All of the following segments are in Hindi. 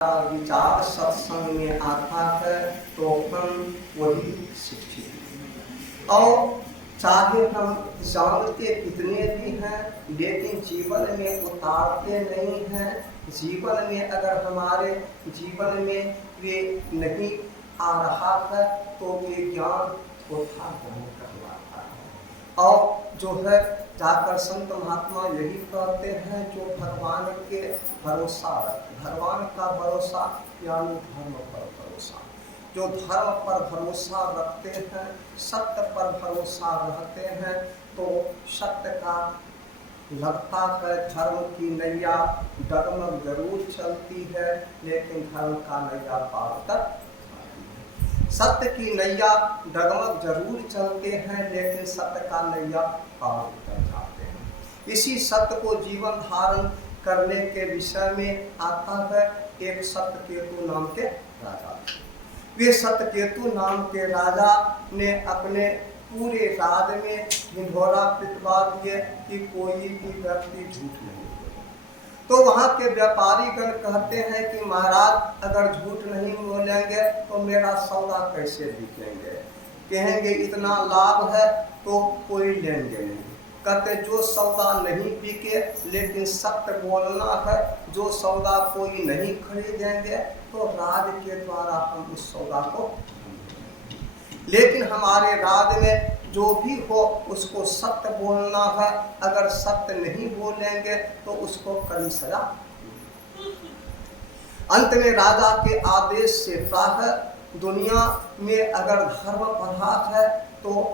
विचार सत्संग में आता है तो हम वही शिक्षित। और चाहे हम जानते कितने भी हैं लेकिन जीवन में उतारते नहीं हैं। जीवन में अगर हमारे जीवन में वे नहीं आ रहा है तो वे ज्ञान थोथा नहीं कहलाता है। और जो है जाकर संत महात्मा यही कहते हैं, जो भगवान के भरोसा रखते, भगवान का भरोसा यानी धर्म पर भरोसा, जो धर्म पर भरोसा रखते हैं, सत्य पर भरोसा रहते हैं, तो सत्य का लगता है धर्म की नैया डगमग जरूर चलती है लेकिन धर्म का नैया पार तक, सत्य की नैया डगमग जरूर चलते हैं लेकिन सत्य का नैया पार कर जाते हैं। इसी सत्य को जीवन धारण करने के विषय में आता है एक सत्यकेतु नाम के राजा। वे सत्यकेतु नाम के राजा ने अपने पूरे राज में ढिंढोरा पिटवा दिए कि कोई भी व्यक्ति झूठ नहीं बोले। तो वहाँ के व्यापारी गण कहते हैं कि महाराज अगर झूठ नहीं बोलेंगे तो मेरा सौदा कैसे बिकेंगे, कहेंगे इतना लाभ है तो कोई लेंगे नहीं। कहते जो सौदा नहीं बिके लेकिन सत्य बोलना है, जो सौदा कोई नहीं खरीदेंगे तो राज के द्वारा हम उस सौदा को, लेकिन हमारे राज में जो भी हो उसको सत्य बोलना है, अगर सत्य नहीं बोलेंगे तो उसको कड़ी सजा। अंत में राजा के आदेश से प्रातः दुनिया में अगर धर्म बढ़ा है तो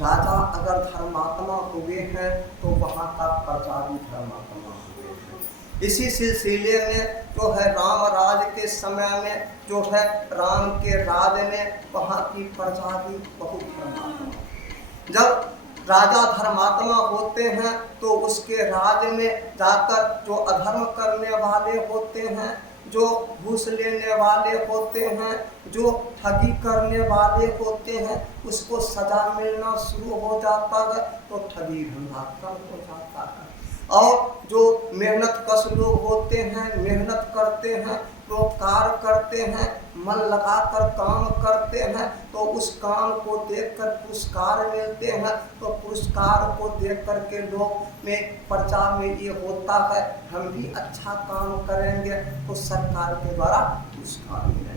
राजा अगर धर्मात्मा हुए हैं तो वहाँ का प्रजा भी धर्मात्मा हुए हैं। इसी सिलसिले में जो है राम राज के समय में जो है राम के राज में वहाँ की प्रजा भी बहुत धर्मात्मा। जब राजा धर्मात्मा होते हैं तो उसके राज में जाकर जो अधर्म करने वाले होते हैं, जो घूस लेने वाले होते हैं, जो ठगी करने वाले होते हैं, उसको सजा मिलना शुरू हो जाता है तो ठगी धंधा कम हो जाता है। और जो मेहनत कश लोग होते हैं, मेहनत करते हैं, परोपकार करते हैं, मन लगाकर काम करते हैं तो उस काम को देखकर पुरस्कार मिलते हैं, तो पुरस्कार को देख कर के लोग में प्रजा में ये होता है हम भी अच्छा काम करेंगे तो सरकार के द्वारा पुरस्कार मिलेंगे।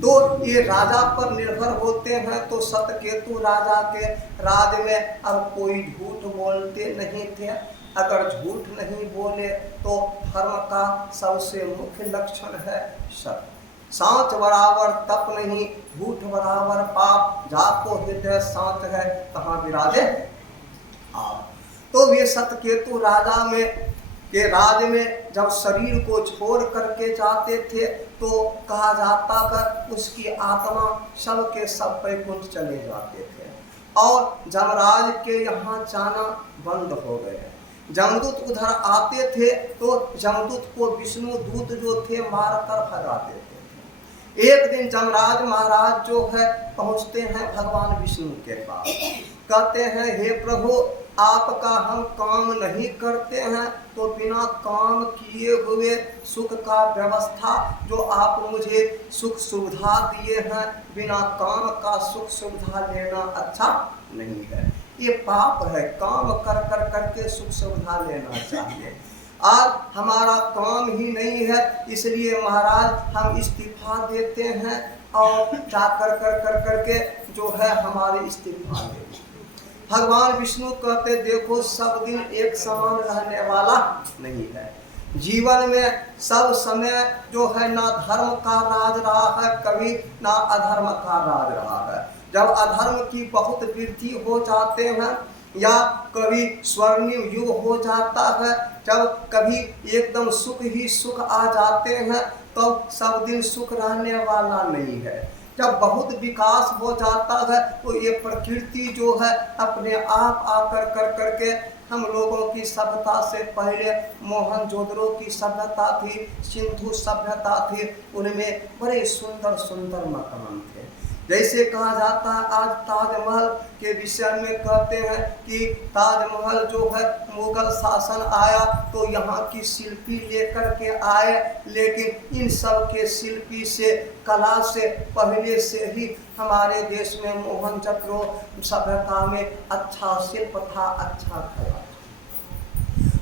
तो ये राजा पर निर्भर होते हैं। तो सत्यकेतु राजा के राज में अब कोई झूठ बोलते नहीं थे। अगर झूठ नहीं बोले तो धर्म का सबसे मुख्य लक्षण है सत्य। सांच बराबर तप नहीं, झूठ बराबर पाप, जाको हृदय शांत है कहाँ विराजे आप। तो वे सत्यकेतु राजा में के राज में जब शरीर को छोड़ करके जाते थे तो कहा जाता कि उसकी आत्मा सब के सब वैकुंठ चले जाते थे और जमराज के यहाँ जाना बंद हो गए। जमदूत उधर आते थे तो जमदूत को विष्णु दूत जो थे मार कर भगाते थे। एक दिन जमराज महाराज जो है पहुँचते हैं भगवान विष्णु के पास, कहते हैं हे प्रभु आपका हम काम नहीं करते हैं तो बिना काम किए हुए सुख का व्यवस्था जो आप मुझे सुख सुविधा दिए हैं, बिना काम का सुख सुविधा लेना अच्छा नहीं है, ये पाप है। काम कर कर करके सुख सुविधा लेना चाहिए। आज हमारा काम ही नहीं है इसलिए महाराज हम इस्तीफा देते हैं और क्या कर कर कर करके जो है हमारे इस्तीफा देते। भगवान विष्णु कहते देखो सब दिन एक समान रहने वाला नहीं है। जीवन में सब समय जो है ना धर्म का राज रहा है, कभी ना अधर्म का राज रहा है। जब अधर्म की बहुत वृद्धि हो जाते हैं या कभी स्वर्णिम युग हो जाता है, जब कभी एकदम सुख ही सुख आ जाते हैं तो सब दिन सुख रहने वाला नहीं है। जब बहुत विकास हो जाता है तो ये प्रकृति जो है अपने आप आकर कर करके हम लोगों की सभ्यता से पहले मोहनजोदड़ो की सभ्यता थी, सिंधु सभ्यता थी, उनमें बड़े सुंदर सुंदर मकान थे। जैसे कहा जाता है आज ताजमहल के विषय में कहते हैं कि ताजमहल जो है मुगल शासन आया तो यहाँ की शिल्पी लेकर के आए, लेकिन इन सब के शिल्पी से कला से पहले से ही हमारे देश में मोहनजोदड़ो सभ्यता में अच्छा शिल्प था, अच्छा कला,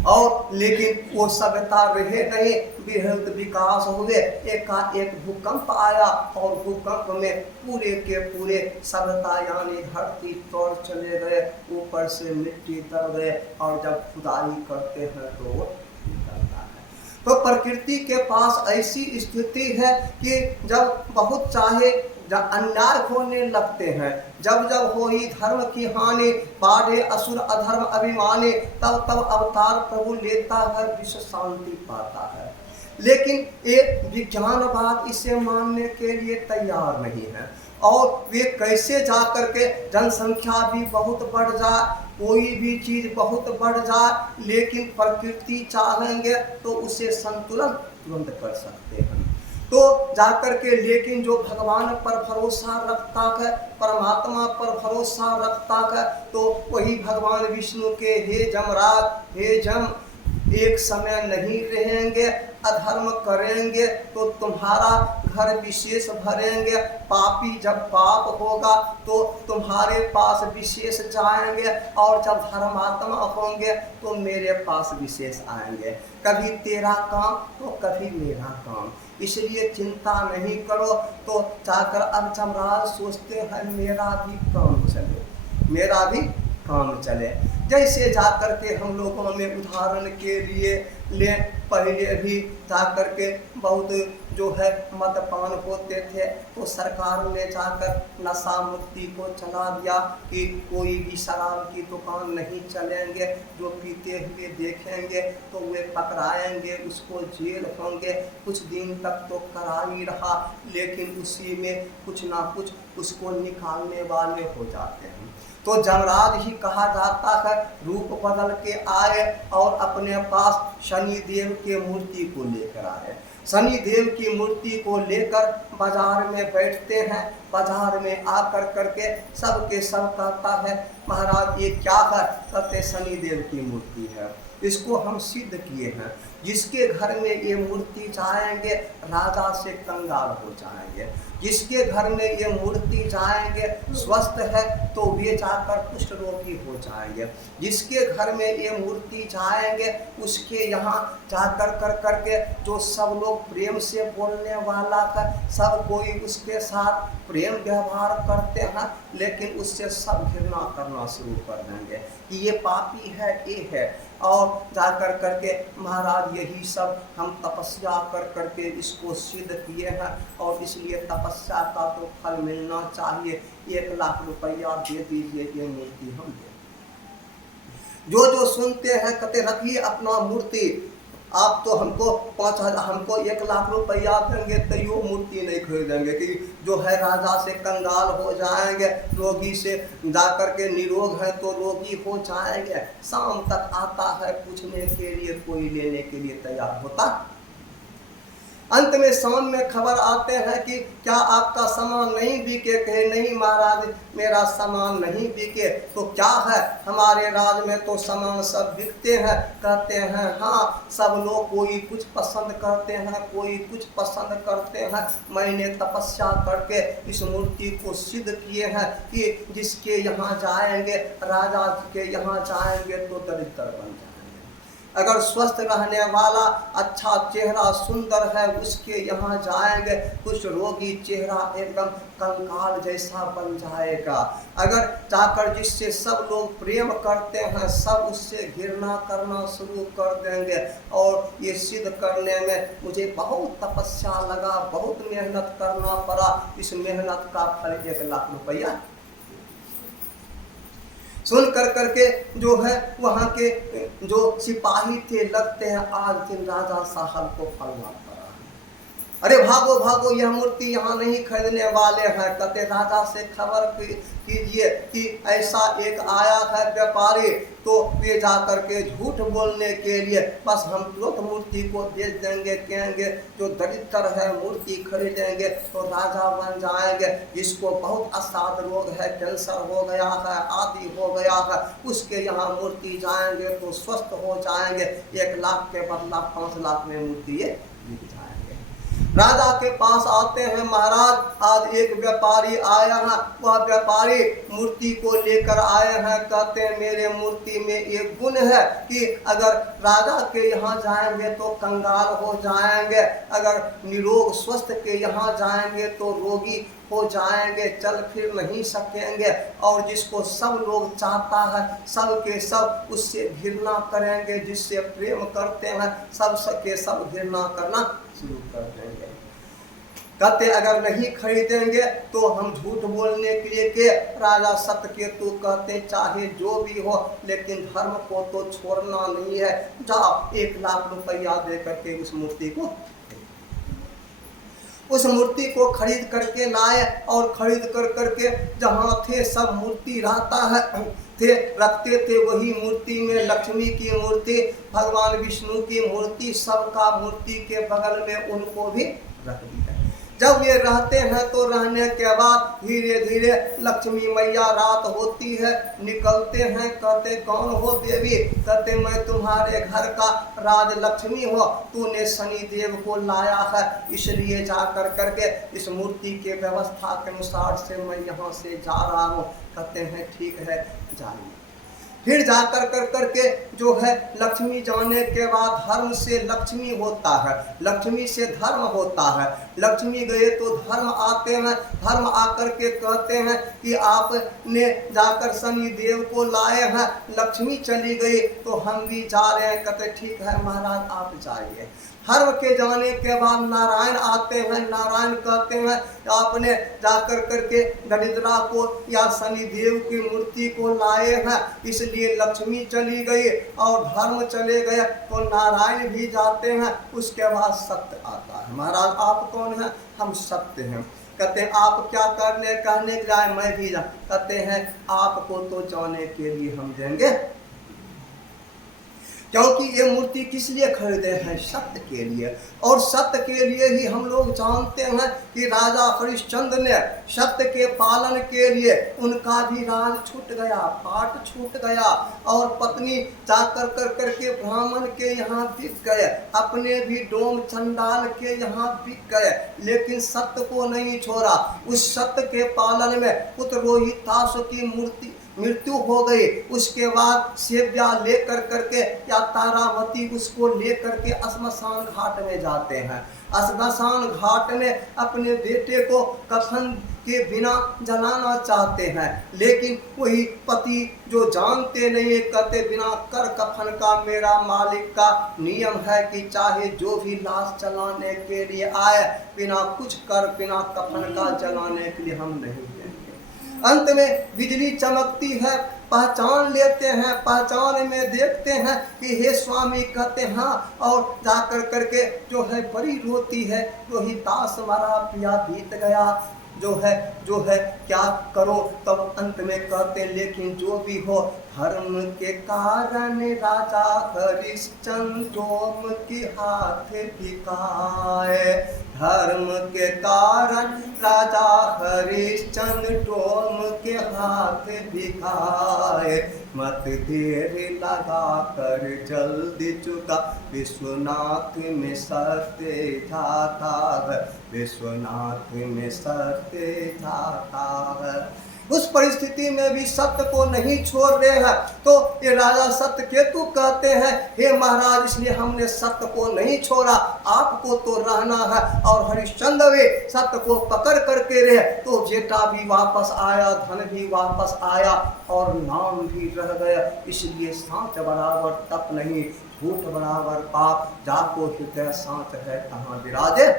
और लेकिन वो सभ्यता रहे नहीं, बेहद विकास हुए। एकाएक भूकंप आया और भूकंप में पूरे के पूरे सभ्यता यानी धरती तोड़ चले गए, ऊपर से मिट्टी दब गए, और जब खुदाई करते हैं तो वो निकलता है। तो प्रकृति के पास ऐसी स्थिति है कि जब बहुत चाहे जब अन्याय होने लगते हैं, जब जब हो ही धर्म की हानि, बाढ़े असुर अधर्म अभिमानी, तब तब अवतार प्रभु लेता है, विश्व शांति पाता है। लेकिन ये विज्ञानवाद इसे मानने के लिए तैयार नहीं है, और वे कैसे जा करके जनसंख्या भी बहुत बढ़ जाए, कोई भी चीज़ बहुत बढ़ जाए, लेकिन प्रकृति चाहेंगे तो उसे संतुलन तुरंत कर सकते हैं। तो जाकर के लेकिन जो भगवान पर भरोसा रखता है, परमात्मा पर भरोसा रखता है, तो वही भगवान विष्णु के हे जमराज, हे जम, एक समय नहीं रहेंगे, अधर्म करेंगे तो तुम्हारा घर विशेष भरेंगे, पापी जब पाप होगा तो तुम्हारे पास विशेष जाएंगे, और जब धर्मात्मा होंगे तो मेरे पास विशेष आएंगे, कभी तेरा काम तो कभी मेरा काम, इसलिए चिंता नहीं करो। तो जाकर अब जमराज सोचते हैं मेरा भी काम चले, मेरा भी काम चले। जैसे जाकर के हम लोगों में उदाहरण के लिए ले, पहले भी जाकर के बहुत जो है मदपान होते थे, तो सरकार ने जाकर नशा मुक्ति को चला दिया कि कोई भी शराब की दुकान नहीं चलेंगे, जो पीते हुए देखेंगे तो वे पकड़ाएंगे, उसको जेल होंगे। कुछ दिन तक तो करा ही रहा, लेकिन उसी में कुछ ना कुछ उसको निकालने वाले हो जाते हैं। तो जमराज ही कहा जाता है रूप बदल के आए और अपने पास शनिदेव के मूर्ति को लेकर आए। शनिदेव की मूर्ति को लेकर बाजार में बैठते हैं, बाजार में आकर करके सबके सब कहता है महाराज ये क्या है, कहते शनिदेव की मूर्ति है, इसको हम सिद्ध किए हैं, जिसके घर में ये मूर्ति जाएंगे राजा से कंगाल हो जाएंगे, जिसके घर में ये मूर्ति जाएंगे स्वस्थ है तो वे जाकर कुष्ठ रोगी हो जाएंगे, जिसके घर में ये मूर्ति जाएंगे उसके यहाँ जाकर कर करके जो सब लोग प्रेम से बोलने वाला का सब कोई उसके साथ प्रेम व्यवहार करते हैं, लेकिन उससे सब घृणा करना शुरू कर देंगे कि ये पापी है, ये है। और जाकर करके महाराज यही सब हम तपस्या कर करके इसको सिद्ध किए हैं, और इसलिए तपस्या का तो फल मिलना चाहिए, 1 लाख रुपया दे दीजिए, ये मूर्ति हम दे। जो सुनते हैं कहते रखिए अपना मूर्ति, आप तो हमको 5,000 हमको 1 लाख रुपया देंगे तो यो मूर्ति नहीं खरीदेंगे, कि जो है राजा से कंगाल हो जाएंगे, रोगी से जाकर के निरोग है तो रोगी हो जाएंगे। शाम तक आता है पूछने के लिए, कोई लेने के लिए तैयार होता। अंत में शाम में खबर आते हैं कि क्या आपका सामान नहीं बिके, कहे नहीं महाराज मेरा सामान नहीं बिके, तो क्या है हमारे राज में तो सामान सब बिकते हैं, कहते हैं हाँ सब लोग कोई कुछ पसंद करते हैं, कोई कुछ पसंद करते हैं। मैंने तपस्या करके इस मूर्ति को सिद्ध किए हैं कि जिसके यहाँ जाएंगे राजा के यहाँ जाएंगे तो दरिद्र बन जाएंगे, अगर स्वस्थ रहने वाला अच्छा चेहरा सुंदर है उसके यहाँ जाएंगे, कुछ रोगी चेहरा एकदम कंकाल जैसा बन जाएगा। अगर जाकर जिससे सब लोग प्रेम करते हैं सब उससे घृणा करना शुरू कर देंगे। और ये सिद्ध करने में मुझे बहुत तपस्या लगा, बहुत मेहनत करना पड़ा, इस मेहनत का फल 1 लाख रुपया। सुन कर करके जो है वहाँ के जो सिपाही थे लगते हैं आज दिन राजा साहब को फलना पड़ा। अरे भागो भागो, यह मूर्ति यहाँ नहीं खरीदने वाले हैं। कहते राजा से खबर कीजिए कि ऐसा एक आया है व्यापारी, तो वे जा करके झूठ बोलने के लिए बस हम तुरंत मूर्ति को बेच देंगे, कहेंगे जो दरिद्र है मूर्ति खरीदेंगे तो राजा बन जाएंगे, जिसको बहुत असाध रोग है, कैंसर हो गया है, आदि हो गया है, उसके यहाँ मूर्ति जाएंगे तो स्वस्थ हो जाएंगे, 1 लाख के बदला 5 लाख में मूर्ति ये बिक जाएंगे। राजा के पास आते हैं, महाराज आज एक व्यापारी आया है, वह व्यापारी मूर्ति को लेकर आए हैं। कहते हैं मेरे मूर्ति में एक गुण है कि अगर राजा के यहाँ जाएंगे तो कंगाल हो जाएंगे, अगर निरोग स्वस्थ के यहाँ जाएंगे तो रोगी हो जाएंगे, चल फिर नहीं सकेंगे, और जिसको सब लोग चाहता है सब के सब उससे घृणा करेंगे, जिससे प्रेम करते हैं सब के सब घृणा करना शुरू कर देंगे। कहते अगर नहीं खरीदेंगे तो हम झूठ बोलने के लिए के राजा सत्यकेतु कहते चाहे जो भी हो लेकिन धर्म को तो छोड़ना नहीं है, जाओ 1 लाख रुपया दे करके उस मूर्ति को खरीद करके लाए, और खरीद करके जहाँ थे सब मूर्ति रहता है थे रखते थे, वही मूर्ति में लक्ष्मी की मूर्ति, भगवान विष्णु की मूर्ति, सबका मूर्ति के बगल में उनको भी रख दिया। जब ये रहते हैं तो रहने के बाद धीरे धीरे लक्ष्मी मैया रात होती है निकलते हैं। कहते कौन हो देवी? कहते मैं तुम्हारे घर का राज लक्ष्मी हो, तूने शनि देव को लाया है, इसलिए जा करके इस मूर्ति के व्यवस्था के अनुसार से मैं यहाँ से जा रहा हूँ। कहते हैं ठीक है जाइए। फिर जाकर करके जो है लक्ष्मी जाने के बाद धर्म से लक्ष्मी होता है, लक्ष्मी से धर्म होता है। लक्ष्मी गए तो धर्म आते हैं, धर्म आकर के कहते हैं कि आपने जाकर शनि देव को लाए हैं, लक्ष्मी चली गई तो हम भी जा रहे हैं। कहते ठीक है महाराज आप जाइए। धर्म के जाने के बाद नारायण आते हैं, नारायण कहते हैं आपने जाकर करके दरिद्रा को या शनि देव की मूर्ति को लाए हैं, इसलिए लक्ष्मी चली गई और धर्म चले गए, तो नारायण भी जाते हैं। उसके बाद सत्य आता है। महाराज आप कौन हैं? हम सत्य हैं। कहते हैं आप क्या करने कहने जाए? मैं भी जा। कहते हैं आपको तो जाने के लिए हम देंगे, क्योंकि ये मूर्ति किस लिए खरीदे हैं? सत्य के लिए। और सत्य के लिए ही हम लोग जानते हैं कि राजा हरिश्चंद्र ने सत्य के पालन के लिए उनका भी राज छूट गया, पाट छूट गया, और पत्नी जाकर करके ब्राह्मण के यहाँ बिक गए, अपने भी डोम चंडाल के यहाँ बिक गए, लेकिन सत्य को नहीं छोड़ा। उस सत्य के पालन में पुत्र रोहितास की मृत्यु हो गई। उसके बाद सेव्या लेकर करके या तारावती उसको लेकर के श्मशान घाट में जाते हैं। श्मशान घाट में अपने बेटे को कफन के बिना जलाना चाहते हैं, लेकिन वही पति जो जानते नहीं, कहते बिना कर कफन का मेरा मालिक का नियम है कि चाहे जो भी लाश जलाने के लिए आए, बिना कुछ कर बिना कफन का जलाने के लिए हम नहीं देंगे। अंत में बिजली चमकती है, पहचान लेते हैं, पहचान में देखते हैं कि हे स्वामी, कहते हाँ, और जाकर करके जो है बड़ी रोती है, रोहितास मरा पिया बीत गया, जो है क्या करो। तब अंत में कहते लेकिन जो भी हो, धर्म के कारण राजा हरिश्चंद्र डोम के हाथ बिकाए, धर्म के कारण राजा हरिश्चंद्र डोम के हाथ बिकाए, मत देर लगा कर जल्दी चुका, विश्वनाथ में सत्य जाता है, विश्वनाथ में सत्य जाता है। उस परिस्थिति में भी सत्य को नहीं छोड़ रहे हैं, तो ये राजा सत्यकेतु कहते हैं हे महाराज, इसलिए हमने सत्य को नहीं छोड़ा, आपको तो रहना है। और हरिश्चंद्र भी सत्य को पकड़ करके रहे, तो बेटा भी वापस आया, धन भी वापस आया, और नाम भी रह गया। इसलिए साँच बराबर तप नहीं, झूठ बराबर पाप, जाको हृदय साँच है कहाँ विराजे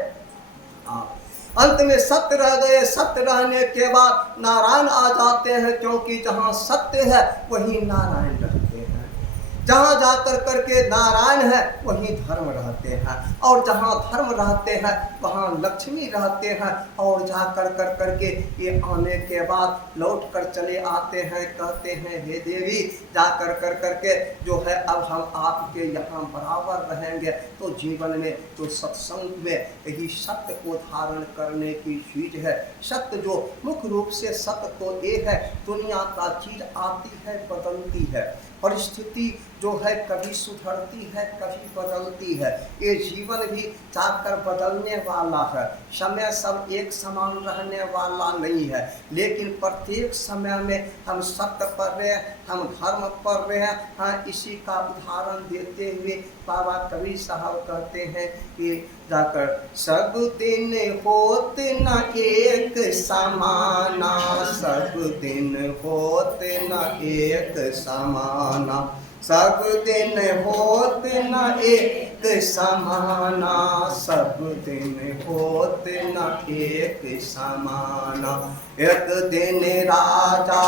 आप। अंत में सत्य रह गए। सत्य रहने के बाद नारायण आ जाते हैं, क्योंकि जहाँ सत्य है वहीं नारायण रहते हैं। जहाँ जाकर करके नारायण है वहीं धर्म रहते हैं, और जहाँ धर्म रहते हैं वहाँ लक्ष्मी रहते हैं। और जा कर करके ये आने के बाद लौट कर चले आते हैं, कहते हैं हे देवी जा कर करके जो है अब हम आपके यहाँ बराबर रहेंगे। तो जीवन में तो सत्संग में यही सत्य को धारण करने की चीज है। सत्य जो मुख्य रूप से सत्य तो ये है, दुनिया का चीज आती है बदलती है, परिस्थिति जो है कभी सुधरती है कभी बदलती है, ये जीवन भी जाकर बदलने वाला है। समय सब एक समान रहने वाला नहीं है, लेकिन प्रत्येक समय में हम सत्य पढ़ रहे हैं, हम धर्म पढ़ रहे हैं। हाँ, इसी का उदाहरण देते हुए बाबा कबीर साहब कहते हैं कि जाकर सब दिन होत न एक समाना, सब दिन होत न एक समाना, सब दिन होत न एक समाना, सब दिन होत न एक समाना। एक दिन राजा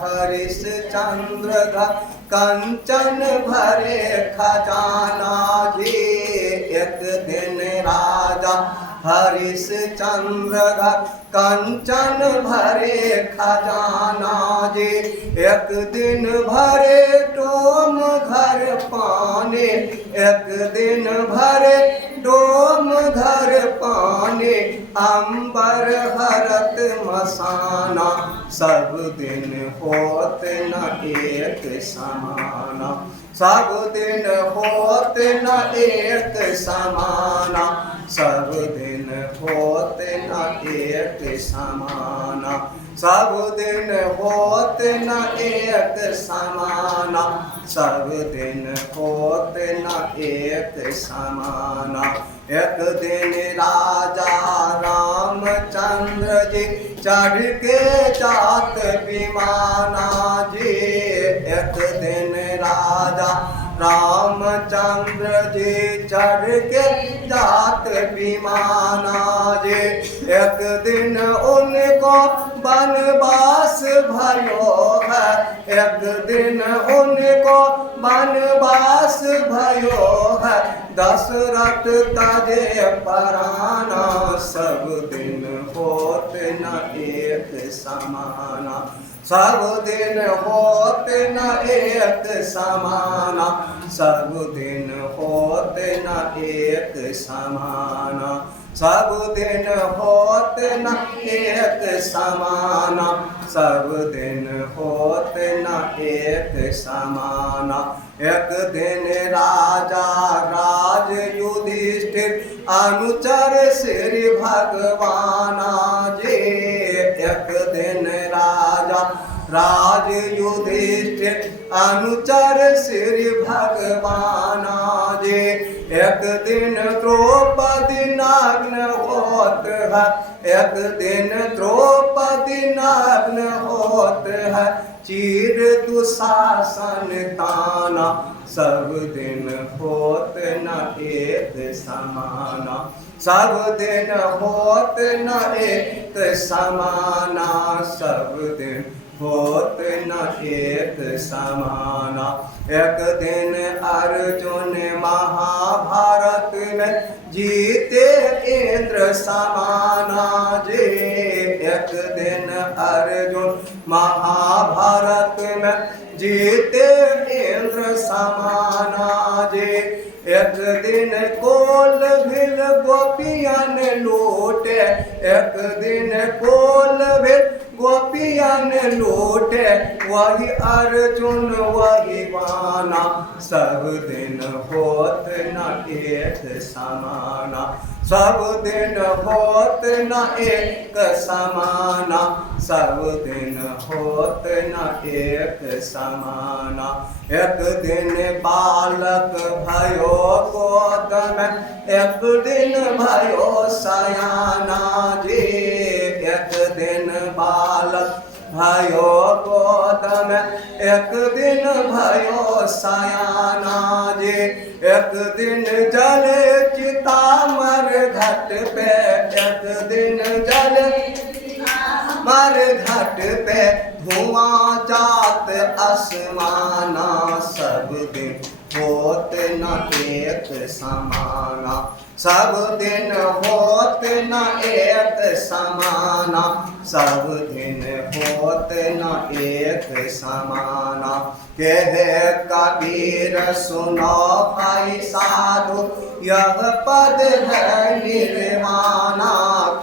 हरिश्चंद्र कंचन भरे खजाना जी, एक दिन राजा हरिश्चंद्र कंचन भरे खजाना जी, एक दिन भरे डोम घर पाने, एक दिन भरे डोम घर पाने, अंबर हरत मसाना, सब दिन होत न एक समाना, सब दिन होत न एक समाना, सब दिन होत न एक समाना, सब दिन होत न एक समाना, सब दिन होत न एक समाना। एक दिन राजा रामचंद्र जी चढ़ के जात विमाना जी, एक दिन राजा रामचंद्र जी चढ़ के जात विमाना जी, एक दिन उनको वनवास भयो है, एक दिन उनको वनवास भयो है, दशरथ तजे पराना, सब दिन होत न एक समाना, सब दिन होत न एक समाना, सब दिन होत न एक समाना, सब दिन होत न एक समाना, सब दिन होत न एक समाना। एक दिन राजा राज युधिष्ठिर अनुचर श्री भगवाना जी, एक दिन राजा राज युधिष्ठिर अनुचर श्री भगवाना जी, एक दिन द्रौपदी नग्न होत है, एक दिन द्रौपदी नग्न होत है, चीर दुशासन ताना, सब दिन होत न एक समाना, सब दिन होत न एक समाना, सब दिन होत न एक समाना। एक दिन अर्जुन महाभारत में जीते इंद्र समाना जी, एक दिन अर्जुन महाभारत में जीते इंद्र समाना जी, एक दिन कोल भिल गोपियन लूटे, एक दिन कोल भिल गोपियन लूटे, वही अर्जुन वही वाना, सब दिन होत न एक समाना, सब दिन होत न एक समाना, सब दिन होत न एक समाना। एक दिन बालक भयो गोद में, एक दिन भयो सयाना जी, एक दिन बालक भयो गोद में, एक दिन भयो सयाना जी, एक दिन जले चिता मर घट पे, एक दिन जले मर घट पे धुआं जात आसमाना, सब दिन होत न एक समाना, सब दिन होत न एक समाना, सब दिन होत न एक समाना। कहे कबीर सुनो भाई साधु, यह पद है निर्वाणा।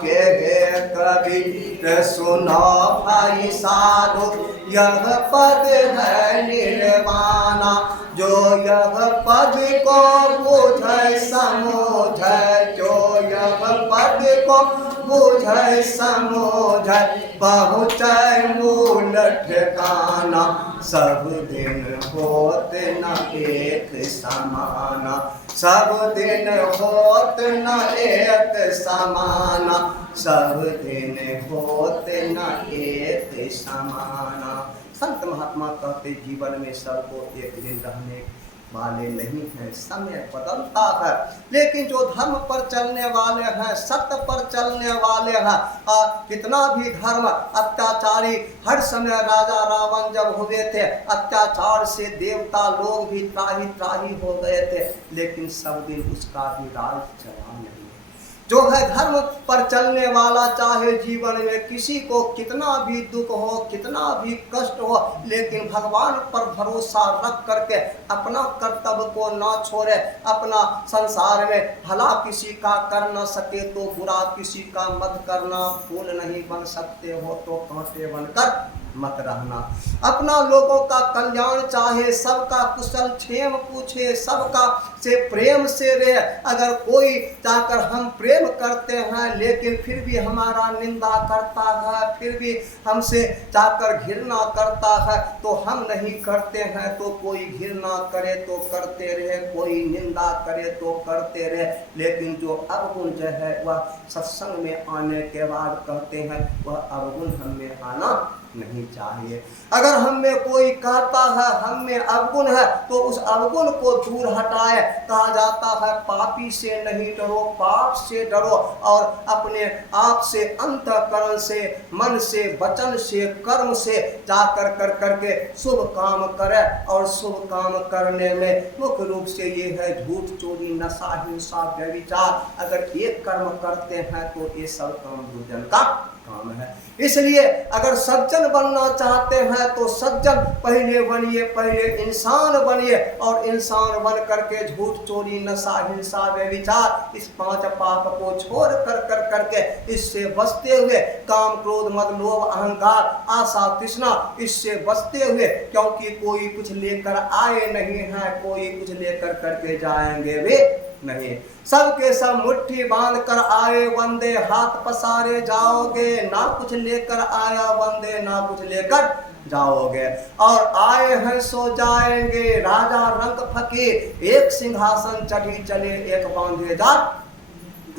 कहे कबीर सुनो भाई साधु, यह पद है निर्वाणा। जो यह पद को बुझै समझै, जो यह पद को बुझै समझै, पहुँचै मूल ठिकाना। सब दिन होत न एक समाना, सब दिन होत न एक समाना, सब दिन होत न एक समाना। संत महात्मा कहते जीवन में सबको एक दिन रहने वाले नहीं हैं, समय बदलता है। लेकिन जो धर्म पर चलने वाले हैं, सत्य पर चलने वाले हैं, कितना भी धर्म अत्याचारी, हर समय राजा रावण जब हुए थे, अत्याचार से देवता लोग भी त्राही त्राही हो गए थे, लेकिन सब दिन उसका भी राज चला नहीं। जो है धर्म पर चलने वाला, चाहे जीवन में किसी को कितना भी दुख हो, कितना भी कष्ट हो, लेकिन भगवान पर भरोसा रख करके अपना कर्तव्य को ना छोड़े, अपना संसार में भला किसी का कर न सके तो बुरा किसी का मत करना, फूल नहीं बन सकते हो तो कांटे बनकर मत रहना। अपना लोगों का कल्याण चाहे, सबका कुशल क्षेम पूछे, सबका से प्रेम से रहे। अगर कोई जाकर हम प्रेम करते हैं लेकिन फिर भी हमारा निंदा करता है, फिर भी हमसे जाकर घृणा करता है, तो हम नहीं करते हैं तो कोई घृणा करे तो करते रहे, कोई निंदा करे तो करते रहे। लेकिन जो अवगुण जो है वह सत्संग में आने के बाद कहते हैं वह अवगुण हमें आना नहीं चाहिए। अगर हम में कोई कहता है हम में अवगुण है तो उस अवगुण को दूर हटाए। कहा जाता है पापी से नहीं डरो, पाप से डरो, और अपने आप से, अंतःकरण से, मन से, वचन से, कर्म से जाकर कर करके शुभ काम करे। और शुभ काम करने में मुख्य रूप से ये है झूठ, चोरी, नशा, हिंसा, व्यभिचार। अगर एक कर्म करते हैं तो ये सब काम दुर्जन का काम है। इसलिए अगर सज्जन बनना चाहते हैं तो सज्जन पहले बनिए, पहले इंसान बनिए, और इंसान बन करके झूठ, चोरी, नशा, हिंसा, व्यभिचार, इस 5 पाप को छोड़ कर करके इससे बचते हुए काम, क्रोध, मद, लोभ, अहंकार, आशा, तृष्णा, इससे बचते हुए, क्योंकि कोई कुछ लेकर आए नहीं है, कोई कुछ लेकर करके जाएंगे वे नहीं। सबके सब मुट्ठी बांध कर आए वंदे, हाथ पसारे जाओगे, ना कुछ लेकर आया वंदे, ना कुछ लेकर जाओगे। और आए हैं सो जाएंगे, राजा रंग फकीर, एक सिंहासन चढ़ी चले, एक बांधे जा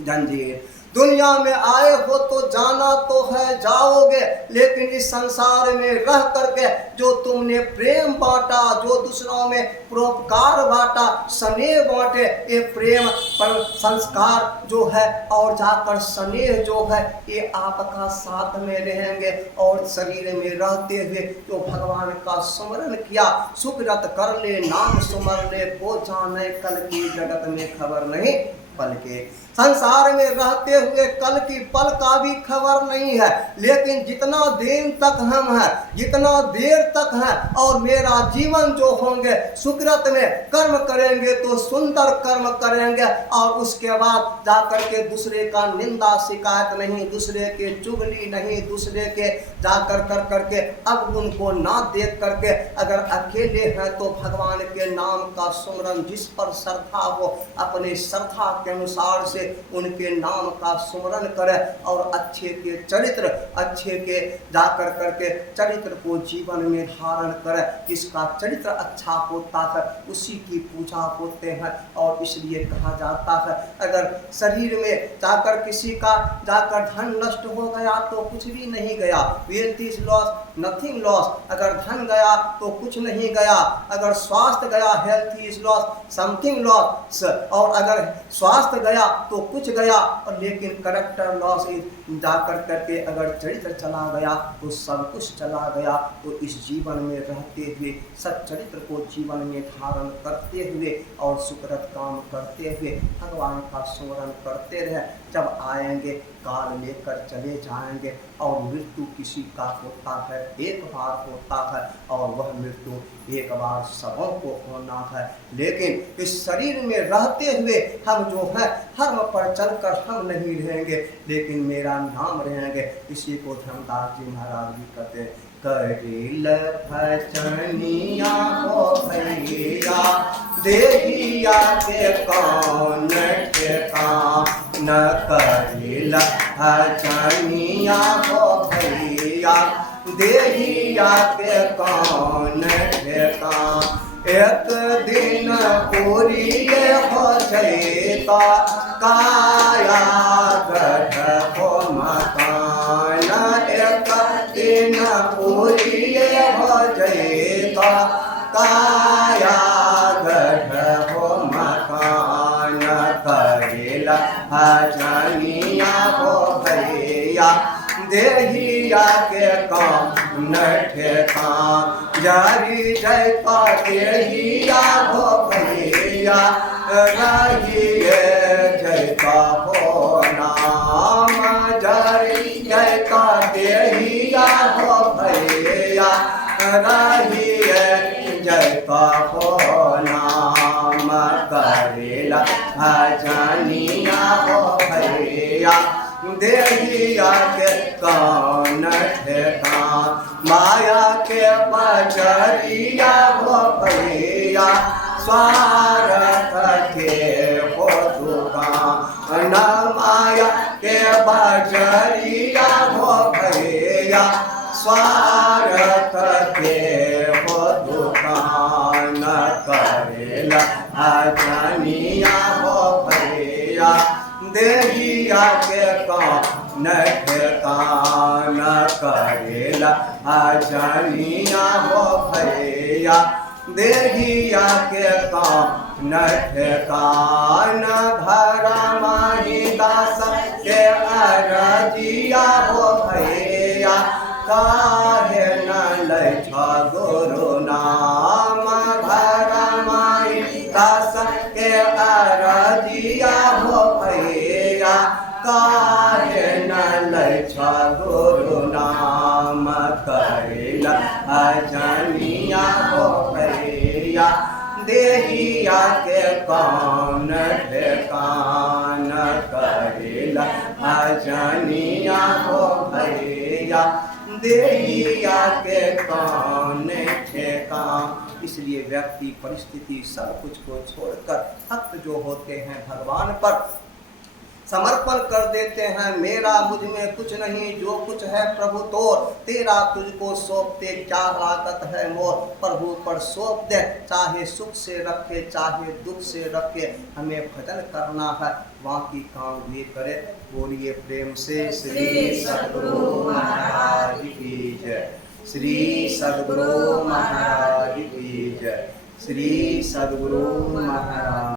जंजीर। दुनिया में आए हो तो जाना तो है, जाओगे, लेकिन इस संसार में रह करके जो तुमने प्रेम बांटा, जो दूसरों में परोपकार बांटा, स्नेह बांटे, ये प्रेम पर संस्कार जो है और जाकर स्नेह जो है ये आपका साथ में रहेंगे। और शरीर में रहते हुए जो भगवान का स्मरण किया, सुकृत कर ले, नाम सुमर ले, वो जाने कल की जगत में खबर नहीं पल के। संसार में रहते हुए कल की पल का भी खबर नहीं है, लेकिन जितना दिन तक हम हैं, जितना देर तक हैं, और मेरा जीवन जो होंगे सुकृत में कर्म करेंगे तो सुंदर कर्म करेंगे, और उसके बाद जाकर के दूसरे का निंदा शिकायत नहीं, दूसरे के चुगली नहीं, दूसरे के जाकर कर करके अवगुण को ना देख करके अगर अकेले हैं तो भगवान के नाम का सुमरन, जिस पर श्रद्धा हो अपने श्रद्धा के अनुसार से उनके नाम का सुमरन करे, और अच्छे के चरित्र, अच्छे के जाकर करके चरित्र को जीवन में धारण करे। किसका चरित्र अच्छा होता है उसी की पूजा होते हैं। और इसलिए कहा जाता है अगर शरीर में जाकर किसी का जाकर धन नष्ट हो गया तो कुछ भी नहीं गया, wealth is loss, nothing loss. अगर धन गया तो कुछ नहीं गया, अगर स्वास्थ्य गया, health is loss, something loss. और अगर स्वास्थ्य स्वास्थ्य गया तो कुछ गया, और लेकिन करेक्टर लॉस जाकर करके अगर चरित्र चला गया तो सब कुछ चला गया। तो इस जीवन में रहते हुए सच्चरित्र को जीवन में धारण करते हुए और सुकृत काम करते हुए भगवान का स्मरण करते रहे। जब आएंगे काल लेकर चले जाएंगे, और मृत्यु किसी का होता है, एक बार होता है, और वह मृत्यु एक बार सबों को होना है। लेकिन इस शरीर में रहते हुए हम जो है धर्म पर चलकर हम नहीं रहेंगे, लेकिन मेरा नाम रहेंगे। इसी को धर्मदास जी महाराज भी कहते हैं, करिल भजनिया हो भैया देहिया के कौन ठेकान, करिल भजनिया हो भैया देहिया के कौन ठेकान। एक दिन पूरी हो जैता काया गढ़ हो मकान, एक दिन पूरी हो जैता काया गढ़ हो मकान, करेला भजनिया हो भैया देहिया के कौन ठेकान। जारी जयता देहिया हो भैया रहिए जयता हो नाम, जारी जयता देहिया हो भैया रहिए जयता हो नाम, करेला भजनिया हो भैया देहिया के कौन ठेकान। माया के बजरिया हो भैया स्वार्थ के हो दुकान, माया के बजरिया हो भैया स्वार्थ के हो दुकान, करेला भजनिया हो भैया देहिया के कौन ठेकान, करेला भजनिया हो भैया देहिया के कौन ठेकान। धर्माही दास के अरजिया हो भैया काहे न लै गुरु नाम, धर्माही दास के अरजिया हो भैया काहे न लै गुरु नाम, करेला भजनिया हो भैया देहिया के कौन ठेकान, करेला भजनिया हो भैया देहिया के कौन ठेकान। इसलिए व्यक्ति परिस्थिति सब कुछ को छोड़कर भक्त जो होते हैं भगवान पर समर्पण कर देते हैं। मेरा मुझ में कुछ नहीं, जो कुछ है प्रभु तोर, तेरा तुझको सौंपते क्या लागत है मोर। प्रभु पर सौंप दे, चाहे सुख से रखे चाहे दुख से रखे, हमें भजन करना है, बाकी काम भी करे। बोलिए प्रेम से श्री सद्गुरु महाराज की जय, श्री सद्गुरु महाराज की जय, श्री सद्गुरु महाराज।